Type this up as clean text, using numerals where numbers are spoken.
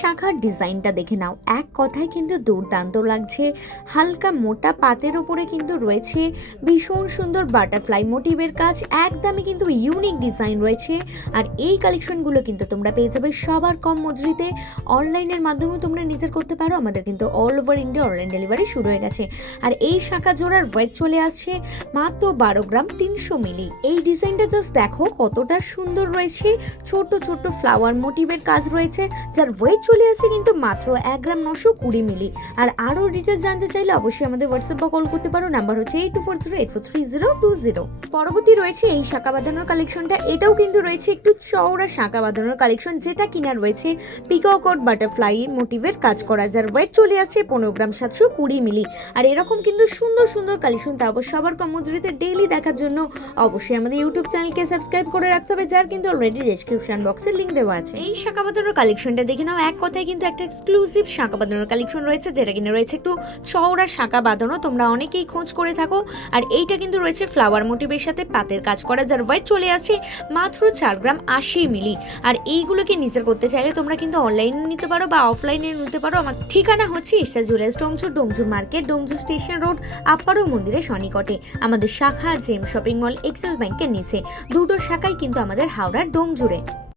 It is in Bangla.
শাখার ডিজাইনটা দেখে নাও, এক কথায় কিন্তু দুর্দান্ত লাগছে। হালকা মোটা পাতের উপরে কিন্তু রয়েছে ভীষণ সুন্দর বাটারফ্লাই মোটিভের কাজ, একদমই কিন্তু ইউনিক ডিজাইন রয়েছে। আর এই কালেকশনগুলো কিন্তু তোমরা পেয়ে যাবে সবার কম মজুরিতে। অনলাইনের মাধ্যমে তোমরা নিজের করতে পারো, আমাদের কিন্তু all over India online delivery শুরু হয়ে গেছে। আর এই শাখা জোড়ার ওয়েট চলে আসছে মাত্র 12 গ্রাম 300 মিলি। এই ডিজাইনটা জাস্ট দেখো কতটা সুন্দর রয়েছে, ছোট ছোট ফ্লাওয়ার মোটিভের কাজ রয়েছে, যার ওয়েট চলে আসছে কিন্তু মাত্র 1 গ্রাম 920 মিলি। আর আরও ডিটেলস জানতে চাইলে অবশ্যই আমাদের হোয়াটসঅ্যাপ বা কল করতে পারো, নাম্বার হচ্ছে 8240843020। পরবর্তী রয়েছে এই শাখা বাঁধানোর কালেকশনটা, এটাও কিন্তু রয়েছে একটু চওড়া শাখা বাঁধানোর কালেকশন, যেটা কিনা রয়েছে পিকক আর বাটারফ্লাই মোটিভের কাজ করা, যার ওয়েট চলে আসছে 15 গ্রাম 720 মিলি। আর এরকম কিন্তু সুন্দর সুন্দর কালেকশন তারপর সবার কম মজুরিতে ডেইলি দেখার জন্য অবশ্যই আমাদের ইউটিউব চ্যানেলকে সাবস্ক্রাইব করে রাখতে হবে, যার কিন্তু অলরেডি ডেসক্রিপশন বক্সে লিঙ্ক দেওয়া আছে। এই শাখা বাঁধানোর কালেকশনটা দেখে নাও, এক কথায় কিন্তু একটা এক্সক্লুসিভ শাখা বাঁধানোর কালেকশন রয়েছে, যেটা কিনা রয়েছে একটু চওড়া শাখা বাঁধানো, তোমরা অনেকেই খোঁজ করে থাকো। আর এইটা কিন্তু রয়েছে ফ্লাওয়ার মোটিভের সাথে পাতের কাজ করা, যার ওয়েট চলে আসছে মাত্র 4 গ্রাম 80 মিলি। আর এইগুলোকে নিজের করতে চাইলে তোমরা কিন্তু অনলাইনে নিতে পারো বা অফলাইনে নিতে পারো। আমার ঠিকানা হচ্ছে Easter jewellers, Domjur market, Domjur station road, আপারো মন্দিরের সনিকটে। আমাদের শাখা জেম শপিং মল, এক্সিস ব্যাংকের নিচে, দুটো শাখাই কিন্তু আমাদের হাওড়ার ডোমজুরে।